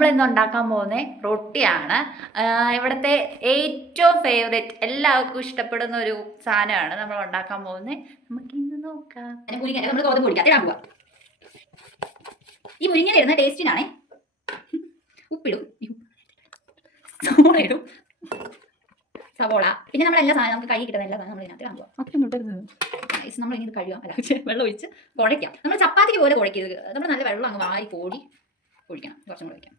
നമ്മൾ ഇന്ന് ഉണ്ടാക്കാൻ പോകുന്നത് റൊട്ടിയാണ്. ഇവിടുത്തെ ഏറ്റവും ഫേവറേറ്റ്, എല്ലാവർക്കും ഇഷ്ടപ്പെടുന്ന ഒരു സാധനമാണ് നമ്മൾ ഉണ്ടാക്കാൻ പോകുന്നത്. നമുക്ക് ഇന്ന് നോക്കാം. നമ്മൾ ഗോതമ്പ് പൊടിക്കാം, തരാൻ പോവാം. ഈ മുരിങ്ങ ഇടുന്ന ടേസ്റ്റിനാണേ. ഉപ്പിടും, ഇടും, സവോള, പിന്നെ നമ്മളെല്ലാ സാധനം നമുക്ക് കൈ കിട്ടുന്ന എല്ലാ സാധനം നമ്മൾ ഇതിനകത്ത് കാണുക. നമ്മൾ ഇങ്ങനെ കഴുകാം, അല്ല വെള്ളം ഒഴിച്ച് കുഴയ്ക്കാം. നമ്മൾ ചപ്പാത്തിക്ക് പോലെ കുഴക്കരുത്, നമ്മൾ നല്ല വെള്ളം അങ്ങ് വാരി കോരി ഒഴിക്കണം. കുറച്ചും കൂടെ ഒഴിക്കാം.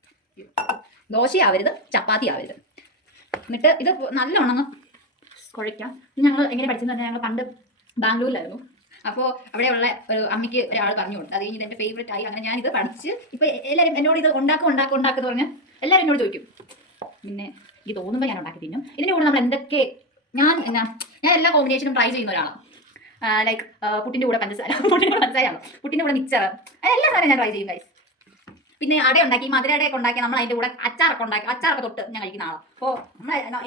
ദോശയാവരുത്, ചപ്പാത്തി ആവരുത്. എന്നിട്ട് ഇത് നല്ലോണം കുഴയ്ക്കാം. ഞങ്ങൾ എങ്ങനെ പഠിച്ചെന്ന് പറഞ്ഞാൽ ഞങ്ങൾ പണ്ട് ബാംഗ്ലൂരിലായിരുന്നു. അപ്പോൾ അവിടെയുള്ള ഒരു അമ്മയ്ക്ക് ഒരാൾ പറഞ്ഞു കൊടുത്തു. അത് കഴിഞ്ഞ് എൻ്റെ ഫേവറേറ്റ് ആയി. അങ്ങനെ ഞാനിത് പഠിച്ച് ഇപ്പോൾ എല്ലാവരും എന്നോട് ഇത് ഉണ്ടാക്കുമെന്ന് പറഞ്ഞ് എല്ലാവരും എന്നോട് ചോദിക്കും. പിന്നെ ഇത് തോന്നുമ്പോൾ ഞാൻ ഉണ്ടാക്കി തിന്നും. ഇതിൻ്റെ കൂടെ നമ്മൾ എന്തൊക്കെ ഞാൻ എല്ലാ കോമ്പിനേഷനും ട്രൈ ചെയ്യുന്ന ഒരാളാണ്. ലൈക്ക് പുട്ടിൻ്റെ കൂടെ പഞ്ചസാര, പുട്ടിൻ്റെ കൂടെ മിക്സർ, എല്ലാ സാധനം ഞാൻ ട്രൈ ചെയ്യും ഗൈസ്. പിന്നെ അട ഉണ്ടാക്കി, മധുരടയൊക്കെ ഉണ്ടാക്കി നമ്മൾ അതിൻ്റെ കൂടെ അച്ചാറൊക്കെ തൊട്ട് ഞാൻ കഴിക്കുന്ന ആളാണ്. അപ്പോൾ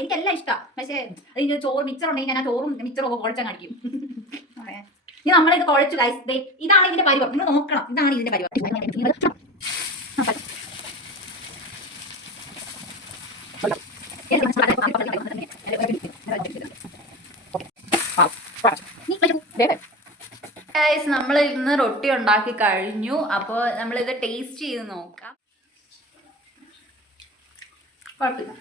എനിക്കെല്ലാം ഇഷ്ടമാണ്. പക്ഷേ അതിന് ചോറ് മിക്സർ ഉണ്ടെങ്കിൽ ഞാൻ ആ ചോറും മിക്സറും കുഴച്ചാൽ കഴിക്കും. ഇനി നമ്മളിത് കുഴച്ചു ഗൈസ്. ഇതാണ് ഇതിൻ്റെ പരിവം. നിങ്ങൾ നോക്കണം, ഇതാണ് ഇതിൻ്റെ പരിവം. നമ്മൾ ഇന്ന് റൊട്ടി ഉണ്ടാക്കി കഴിഞ്ഞു. അപ്പോൾ നമ്മളിത് ടേസ്റ്റ് ചെയ്ത് നോക്കാം. കുഴപ്പമില്ല.